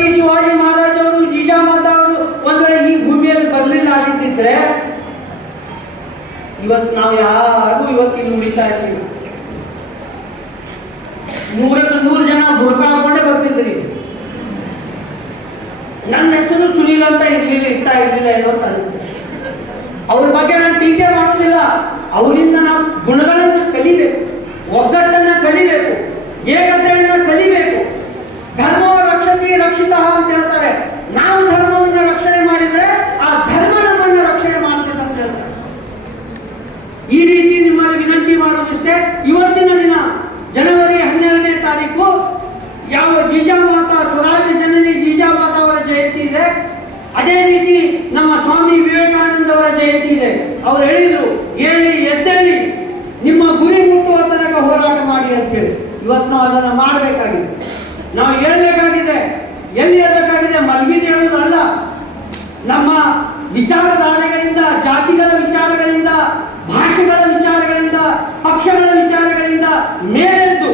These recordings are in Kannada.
ಛತ್ರಪತಿ ಶಿವಾಜಿ ಮಹಾರಾಜ್ ಅವರು, ಜೀಜಾಮಾತ ಅವರು ಒಂದ್ ವೇಳೆ ಈ ಭೂಮಿಯಲ್ಲಿ ಬರಲಿಲ್ಲ ಆಗಿದ್ದಿದ್ರೆ ಇವತ್ತು ನಾವು ಯಾರು ಇವತ್ತಿನ ಉಳಿತಾ ಇರ್ತೀವಿ. 100 ಜನ ಬುರ್ಕ ಹಾಕೊಂಡೇ ಬರ್ತಿದ್ರಿ. ನನ್ನ ಹೆಸರು ಸುನೀಲ್ ಅಂತ ಇರ್ತಾ ಇರ್ಲಿಲ್ಲ ಏನೋ ಅಂತ ಅನಿಸುತ್ತೆ. ಅವ್ರ ಬಗ್ಗೆ ನಾನು ಟೀಕೆ ಮಾಡಲಿಲ್ಲ. ಅವರಿಂದ ನಾವು ಗುಣಗಳನ್ನು ಕಲಿಬೇಕು, ಒಗ್ಗಟ್ಟನ್ನ ಕಲಿಬೇಕು, ಏಕತೆಯನ್ನ ಕಲಿಬೇಕು. ಧರ್ಮ ರಕ್ಷತಿ ರಕ್ಷಿತ ಅಂತ ಹೇಳ್ತಾರೆ. ನಾವು ಧರ್ಮವನ್ನು ರಕ್ಷಣೆ ಮಾಡಿದ್ರೆ ಆ ಧರ್ಮ ನಮ್ಮನ್ನು ರಕ್ಷಣೆ ಮಾಡ್ತದೆ ಅಂತ ಹೇಳ್ತಾರೆ. ಈ ರೀತಿ ನಿಮ್ಮಲ್ಲಿ ವಿನಂತಿ ಮಾಡೋದಿಷ್ಟೇ. ಇವತ್ತಿನ ದಿನ ಜನವರಿ 12ನೇ ತಾರೀಕು ಯಾವ ಜೀಜಾಮಾತಾ ಸ್ವರಾಜ ಜನನಿ ಜೀಜಾಮಾತಾ ಅವರ ಜಯಂತಿ ಇದೆ, ಅದೇ ರೀತಿ ನಮ್ಮ ಸ್ವಾಮಿ ವಿವೇಕಾನಂದ ಅವರ ಜಯಂತಿ ಇದೆ. ಅವ್ರು ಹೇಳಿದ್ರು, ಹೇಳಿ ಎದ್ದೇಳಿ, ನಿಮ್ಮ ಗುರಿ ಮುಟ್ಟುವ ತನಕ ಹೋರಾಟ ಮಾಡಿ ಅಂತ ಹೇಳಿ. ಇವತ್ತು ನಾವು ಅದನ್ನು ಮಾಡಬೇಕಾಗಿದೆ. ನಾವು ಹೇಳ್ಬೇಕಾಗಿದೆ. ಎಲ್ಲಿ ಹೇಳಬೇಕಾಗಿದೆ? ಮಲಗಿದ ಹೇಳುವುದಲ್ಲ. ನಮ್ಮ ವಿಚಾರಧಾರೆಗಳಿಂದ, ಜಾತಿಗಳ ವಿಚಾರಗಳಿಂದ, ಭಾಷೆಗಳ ವಿಚಾರಗಳಿಂದ, ಪಕ್ಷಗಳ ವಿಚಾರಗಳಿಂದ ಮೇಲೆದ್ದು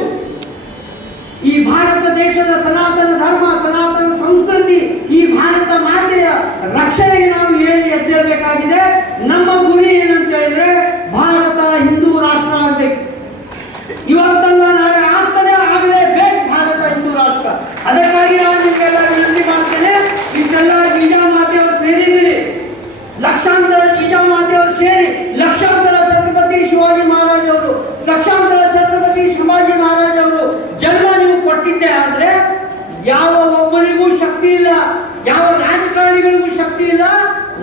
ಈ ಭಾರತ ದೇಶದ ಸನಾತನ ಧರ್ಮ, ಸನಾತನ ಸಂಸ್ಕೃತಿ, ಈ ಭಾರತ ಮಾತೆಯ ರಕ್ಷಣೆಗೆ ನಾವು ಹೇಳಿ ಎದ್ದೇಳಬೇಕಾಗಿದೆ. ನಮ್ಮ ಗುರಿ ಏನಂತ ಹೇಳಿದ್ರೆ ಭಾರತ ಹಿಂದೂ ರಾಷ್ಟ್ರ ಆಗಬೇಕು. ಇವತ್ತಲ್ಲ ನಾಳೆ ಆಗ್ತದೆ, ಆಗಲೇಬೇಕು ಭಾರತ ಹಿಂದೂ ರಾಷ್ಟ್ರ. ಅದಕ್ಕಾಗಿ ನಾನು ನಿಮಗೆಲ್ಲ ವಿನಂತಿ ಮಾಡ್ತೇನೆ. ಇಷ್ಟೆಲ್ಲ ಜೀಜಾಮಾತೆಯವರು ಸೇರಿದ್ದೀರಿ, ಲಕ್ಷಾಂತರ ಜೀಜಾಮಾತೆಯವರು ಸೇರಿ ಲಕ್ಷಾಂತರ ಛತ್ರಪತಿ ಶಿವಾಜಿ ಮಹಾರಾಜ್ ಅವರು, ಲಕ್ಷಾಂತರ ಛತ್ರಪತಿ ಶಿವಾಜಿ ಮಹಾರಾಜ್ ಅವರು ಜನ್ಮ ನೀವು ಕೊಟ್ಟಿದ್ದೆ ಆದ್ರೆ ಯಾವ ಒಬ್ಬರಿಗೂ ಶಕ್ತಿ ಇಲ್ಲ, ಯಾವ ರಾಜಕಾರಣಿಗಳಿಗೂ ಶಕ್ತಿ ಇಲ್ಲ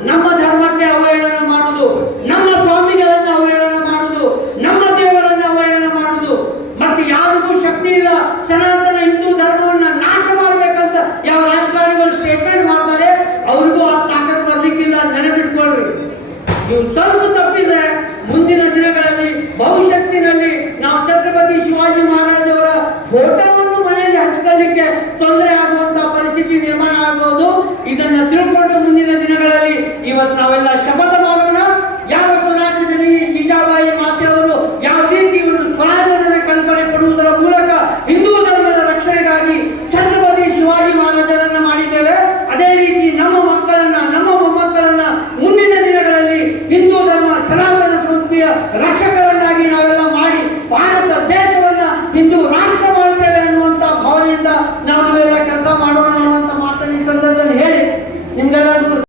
ನಮ್ಮ ಧರ್ಮಕ್ಕೆ ಅವಹೇಳನ ಮಾಡುದು, ನಮ್ಮ ಸ್ವಾಮಿಗಳನ್ನ ಅವಹೇಳನ ಮಾಡುದು, ನಮ್ಮ ದೇವರನ್ನ ಅವಹೇಳನ ಮಾಡುದು. ಮತ್ತೆ ಯಾರಿಗೂ ಶಕ್ತಿ ಇಲ್ಲ ಸನಾತನ ಹಿಂದೂ ಧರ್ಮವನ್ನ ನಾಶ ಮಾಡ್ಬೇಕಂತ ಯಾವ ರಾಜಕಾರಣಿಗಳು ಸ್ಟೇಟ್ಮೆಂಟ್ ಮಾಡ್ತಾರೆ, ಅವ್ರಿಗೂ ಆ ತಾಕತ್ ಬರ್ಲಿಕ್ಕಿಲ್ಲ. ನೆನಪಿಟ್ಕೊಳ್ರಿ. ನೀವು ಸ್ವಲ್ಪ ತಪ್ಪಿದ್ರೆ ಮುಂದಿನ ದಿನಗಳಲ್ಲಿ ಭವಿಷ್ಯತ್ತಿನಲ್ಲಿ ನಾವು ಛತ್ರಪತಿ ಶಿವಾಜಿ ಮಹಾರಾಜ್ ಅವರ ಫೋಟೋವನ್ನು ಮನೆಯಲ್ಲಿ ಹಚ್ಕೊಳ್ಳಿಕ್ಕೆ ತೊಂದರೆ ಆಗುವಂತಹ ಪರಿಸ್ಥಿತಿ ನಿರ್ಮಾಣ ಆಗುವುದು. ಇದನ್ನು ತಿಳ್ಕೊಂಡು ಮುಂದಿನ ದಿನಗಳಲ್ಲಿ ಇವತ್ತು ನಾವೆಲ್ಲ ಶಪಥ